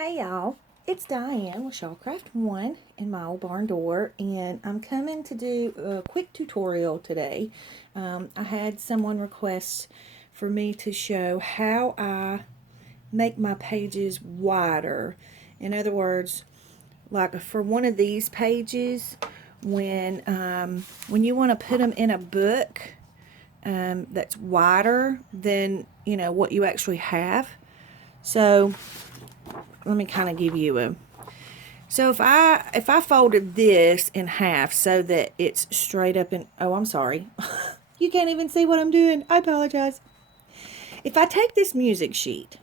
Hey y'all, it's Diane with Shawcraft One in my old barn door, and I'm coming to do a quick tutorial today. I had someone request for me to show how I make my pages wider. In other words, like for one of these pages, when you want to put them in a book that's wider than what you actually have. So let me kind of give you a so if I folded this in half so that it's straight up and oh, I'm sorry. You can't even see what I'm doing. I apologize. If I take this music sheet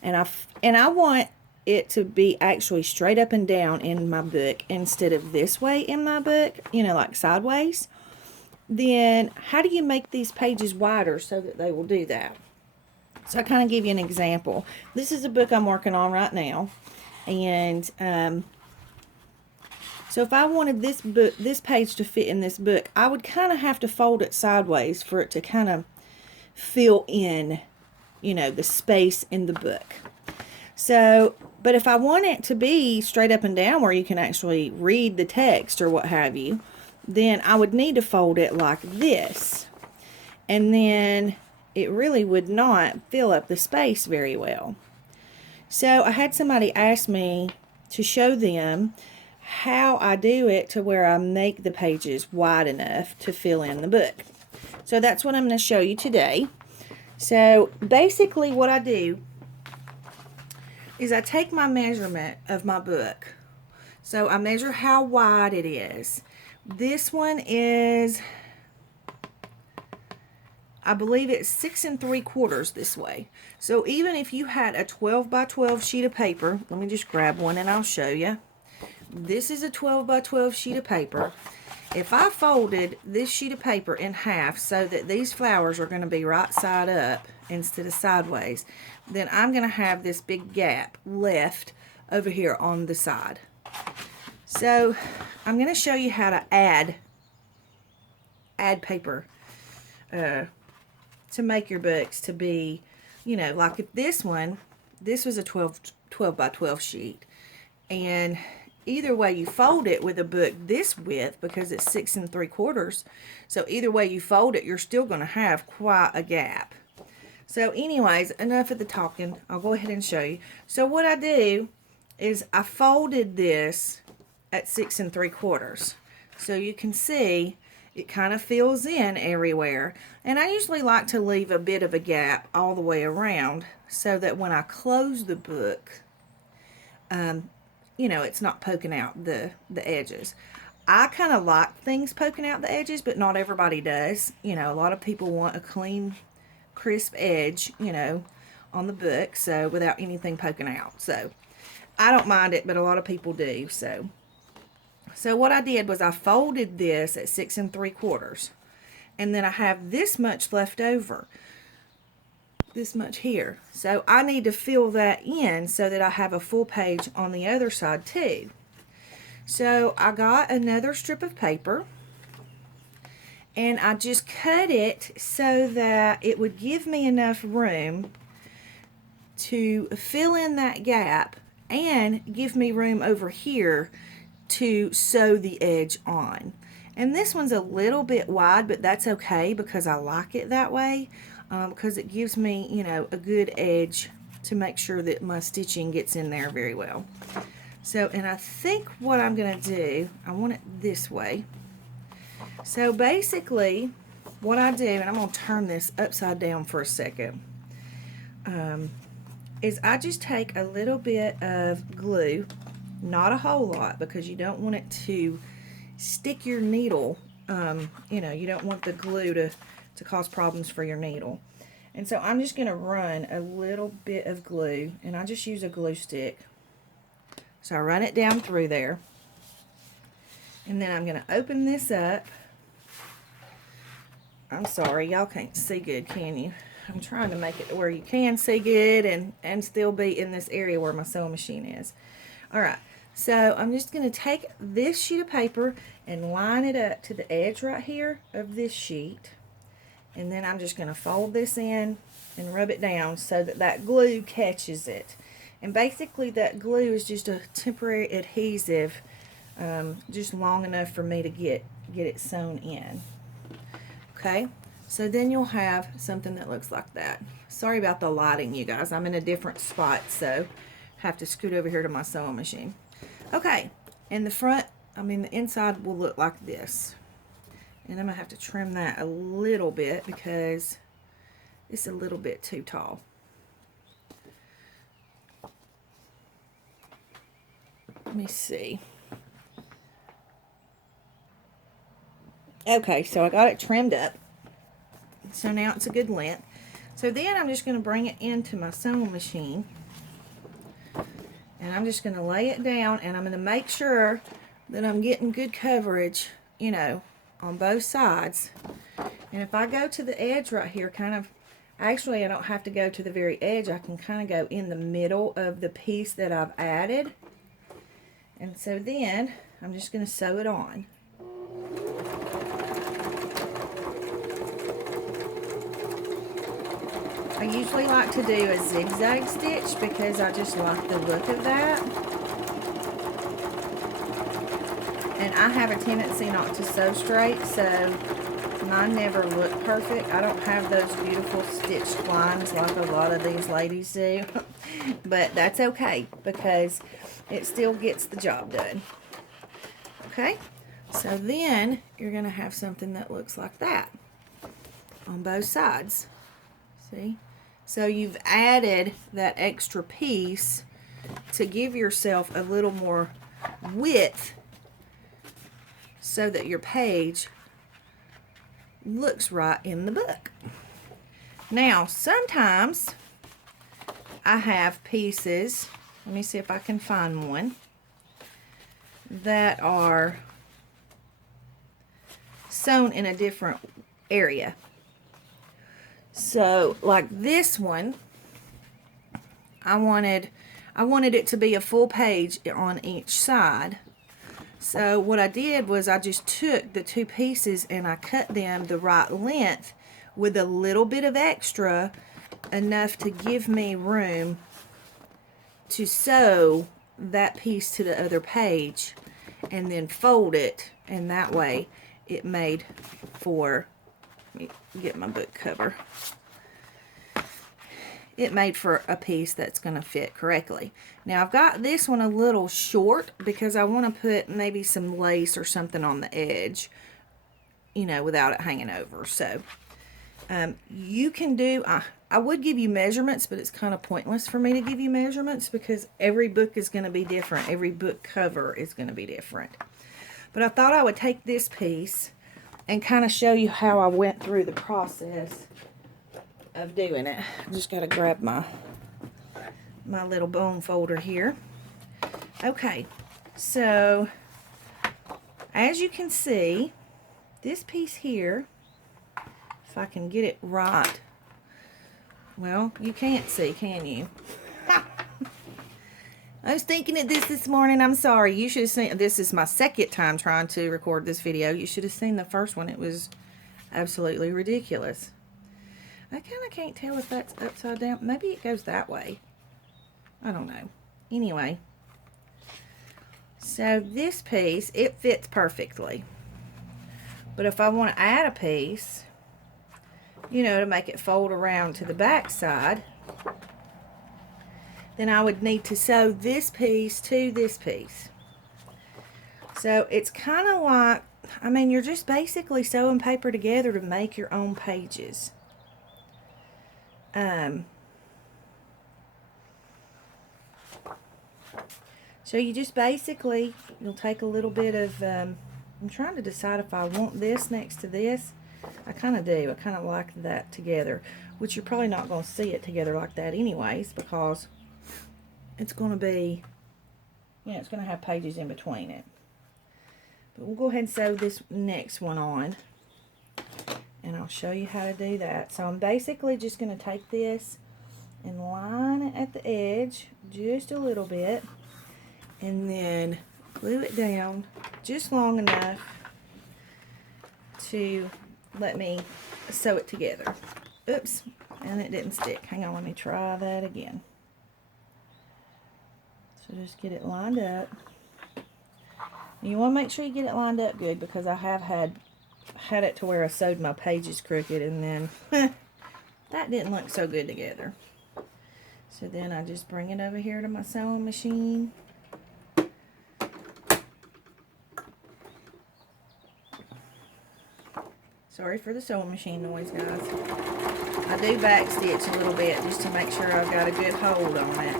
and I want it to be actually straight up and down in my book instead of this way in my book, like sideways, then how do you make these pages wider so that they will do that? So I kind of give you an example. This is a book I'm working on right now, and so if I wanted this page to fit in this book, I would kind of have to fold it sideways for it to kind of fill in, the space in the book. So, but if I want it to be straight up and down where you can actually read the text or what have you, then I would need to fold it like this. And then it really would not fill up the space very well. So I had somebody ask me to show them how I do it to where I make the pages wide enough to fill in the book. So that's what I'm going to show you today. So basically what I do is I take my measurement of my book. So I measure how wide it is. This one is, I believe it's 6 3/4 this way. So even if you had a 12 by 12 sheet of paper, let me just grab one and I'll show you. This is a 12 by 12 sheet of paper. If I folded this sheet of paper in half so that these flowers are going to be right side up instead of sideways, then I'm going to have this big gap left over here on the side. So I'm going to show you how to add paper to make your books to be, like if this was a 12 by 12 sheet, and either way you fold it with a book this width, because it's 6 3/4, so either way you fold it, you're still going to have quite a gap. So anyways, enough of the talking. I'll go ahead and show you. So what I do is I folded this at 6 3/4, so you can see it kind of fills in everywhere. And I usually like to leave a bit of a gap all the way around so that when I close the book, it's not poking out the edges. I kind of like things poking out the edges, but not everybody does. A lot of people want a clean, crisp edge, on the book, so without anything poking out. So I don't mind it, but a lot of people do. So what I did was I folded this at 6 3/4, and then I have this much left over. This much here. So I need to fill that in so that I have a full page on the other side too. So I got another strip of paper and I just cut it so that it would give me enough room to fill in that gap and give me room over here to sew the edge on. And this one's a little bit wide, but that's okay because I like it that way. Because it gives me, a good edge to make sure that my stitching gets in there very well. So, and I think what I'm going to do, I want it this way. So basically, what I do, and I'm going to turn this upside down for a second, is I just take a little bit of glue, not a whole lot, because you don't want it to stick your needle. You don't want the glue to cause problems for your needle. And so I'm just going to run a little bit of glue, and I just use a glue stick. So I run it down through there, and then I'm going to open this up. I'm sorry, y'all can't see good, can you? I'm trying to make it to where you can see good and still be in this area where my sewing machine is. Alright, so I'm just going to take this sheet of paper and line it up to the edge right here of this sheet. And then I'm just going to fold this in and rub it down so that that glue catches it. And basically that glue is just a temporary adhesive, just long enough for me to get it sewn in. Okay, so then you'll have something that looks like that. Sorry about the lighting, you guys. I'm in a different spot, so have to scoot over here to my sewing machine. Okay, and the front, the inside will look like this. And I'm going to have to trim that a little bit because it's a little bit too tall. Let me see. Okay, so I got it trimmed up. So now it's a good length. So then I'm just going to bring it into my sewing machine. And I'm just going to lay it down, and I'm going to make sure that I'm getting good coverage, you know, on both sides. And if I go to the edge right here, actually I don't have to go to the very edge. I can kind of go in the middle of the piece that I've added. And so then I'm just going to sew it on. I usually like to do a zigzag stitch because I just like the look of that. And I have a tendency not to sew straight, so mine never look perfect. I don't have those beautiful stitched lines like a lot of these ladies do. But that's okay because it still gets the job done. Okay, so then you're going to have something that looks like that on both sides. See? So you've added that extra piece to give yourself a little more width so that your page looks right in the book. Now, sometimes I have pieces, let me see if I can find one, that are sewn in a different area. So, like this one, I wanted it to be a full page on each side. So what I did was I just took the two pieces and I cut them the right length with a little bit of extra, enough to give me room to sew that piece to the other page and then fold it, and that way it made for, let me get my book cover, it made for a piece that's going to fit correctly. Now I've got this one a little short because I want to put maybe some lace or something on the edge, you know, without it hanging over. So you can do, I would give you measurements, but it's kind of pointless for me to give you measurements because every book is going to be different. Every book cover is going to be different. But I thought I would take this piece and kind of show you how I went through the process of doing it. I just got to grab my little bone folder here. Okay, so as you can see, this piece here, if I can get it right, well, you can't see, can you? I was thinking of this morning. I'm sorry. You should have seen, this is my second time trying to record this video. You should have seen the first one. It was absolutely ridiculous. I kind of can't tell if that's upside down. Maybe it goes that way. I don't know. Anyway, so this piece, it fits perfectly. But if I want to add a piece, you know, to make it fold around to the back side, then I would need to sew this piece to this piece. So it's kind of like, I mean, you're just basically sewing paper together to make your own pages. So you just basically, you'll take a little bit of, I'm trying to decide if I want this next to this. I kind of do. I kind of like that together, which you're probably not going to see it together like that anyways, because it's going to be, you know, it's going to have pages in between it. But we'll go ahead and sew this next one on, and I'll show you how to do that. So I'm basically just going to take this and line it at the edge just a little bit, and then glue it down just long enough to let me sew it together. Oops, and it didn't stick. Hang on, let me try that again. So just get it lined up. You want to make sure you get it lined up good, because I have had it to where I sewed my pages crooked and then that didn't look so good together. So then I just bring it over here to my sewing machine. Sorry for the sewing machine noise, guys. I do back stitch a little bit just to make sure I've got a good hold on it.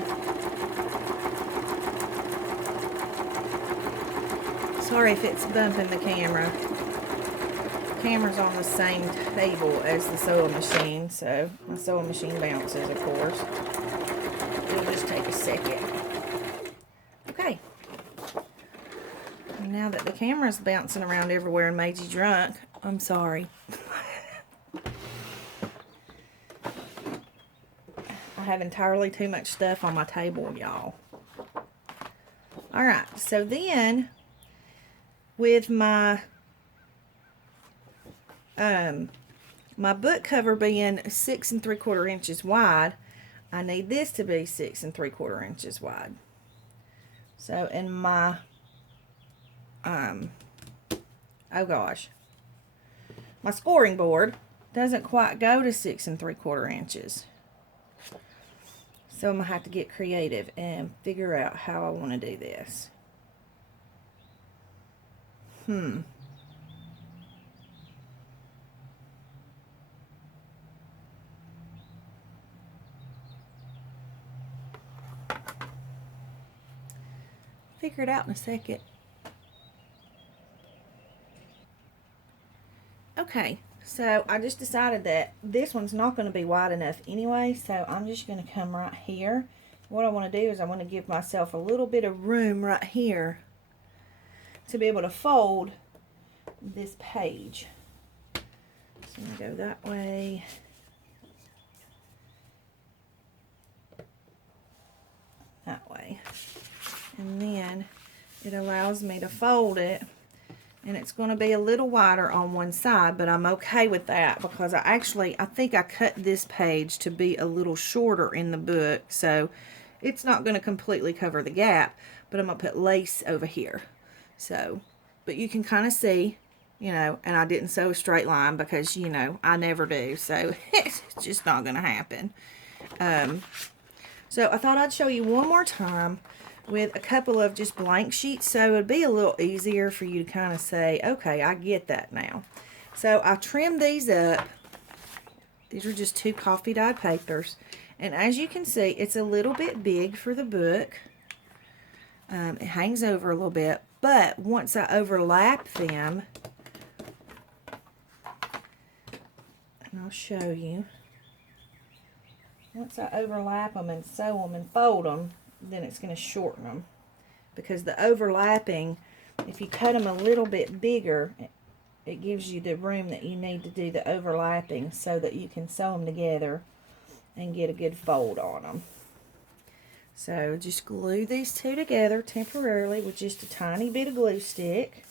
Sorry if it's bumping the camera. The camera's on the same table as the sewing machine, so my sewing machine bounces, of course. It'll just take a second. Okay. And now that the camera's bouncing around everywhere and made you drunk, I'm sorry. I have entirely too much stuff on my table, y'all. Alright, so then with my my book cover being 6 3/4 inches wide, I need this to be 6 3/4 inches wide. So in my oh gosh, my scoring board doesn't quite go to 6 3/4 inches. So I'm gonna have to get creative and figure out how I want to do this. Figure it out in a second. Okay, so I just decided that this one's not going to be wide enough anyway, so I'm just going to come right here. What I want to do is I want to give myself a little bit of room right here to be able to fold this page. So I'm going to go that way. That way. And then it allows me to fold it, and it's going to be a little wider on one side, but I'm okay with that because I think I cut this page to be a little shorter in the book, so it's not going to completely cover the gap, but I'm going to put lace over here. So, but you can kind of see, you know, and I didn't sew a straight line because, you know, I never do, so it's just not going to happen. So I thought I'd show you one more time with a couple of just blank sheets, so it'd be a little easier for you to kind of say, okay, I get that now. So I trimmed these up. These are just 2 coffee dyed papers, and as you can see, it's a little bit big for the book. It hangs over a little bit, but once I overlap them, and I'll show you, once I overlap them and sew them and fold them, then it's going to shorten them, because the overlapping, if you cut them a little bit bigger, it gives you the room that you need to do the overlapping so that you can sew them together and get a good fold on them. So just glue these 2 together temporarily with just a tiny bit of glue stick,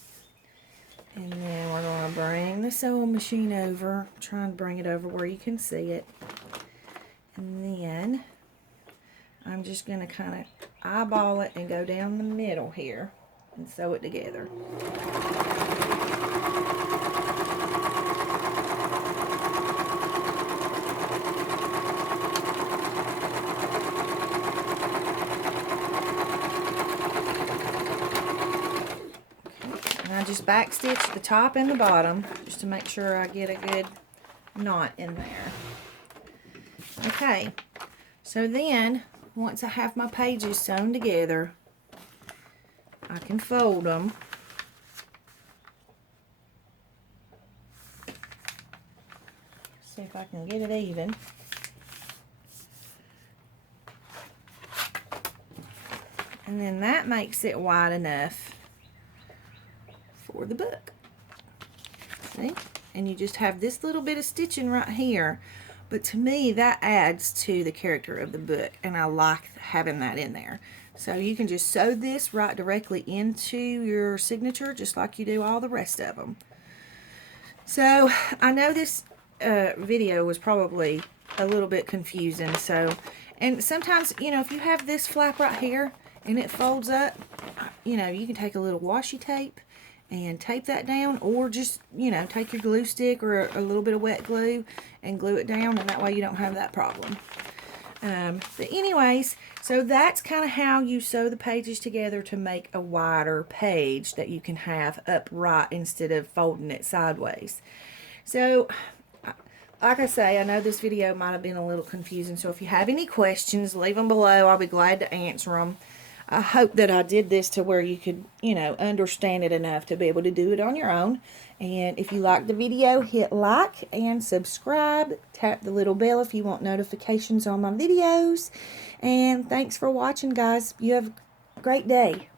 and then we're going to bring the sewing machine over, try and bring it over where you can see it, and then I'm just going to kind of eyeball it and go down the middle here and sew it together. And I just back stitch the top and the bottom just to make sure I get a good knot in there. Okay, so then once I have my pages sewn together, I can fold them. See if I can get it even. And then that makes it wide enough for the book. See? And you just have this little bit of stitching right here. But to me, that adds to the character of the book, and I like having that in there. So you can just sew this right directly into your signature, just like you do all the rest of them. So I know this video was probably a little bit confusing. So, and sometimes, you know, if you have this flap right here, and it folds up, you know, you can take a little washi tape and tape that down, or just, you know, take your glue stick or a little bit of wet glue and glue it down, and that way you don't have that problem. But anyways, so that's kind of how you sew the pages together to make a wider page that you can have upright instead of folding it sideways. So, like I say, I know this video might have been a little confusing, so if you have any questions, leave them below. I'll be glad to answer them. I hope that I did this to where you could, you know, understand it enough to be able to do it on your own. And if you liked the video, hit like and subscribe. Tap the little bell if you want notifications on my videos. And thanks for watching, guys. You have a great day.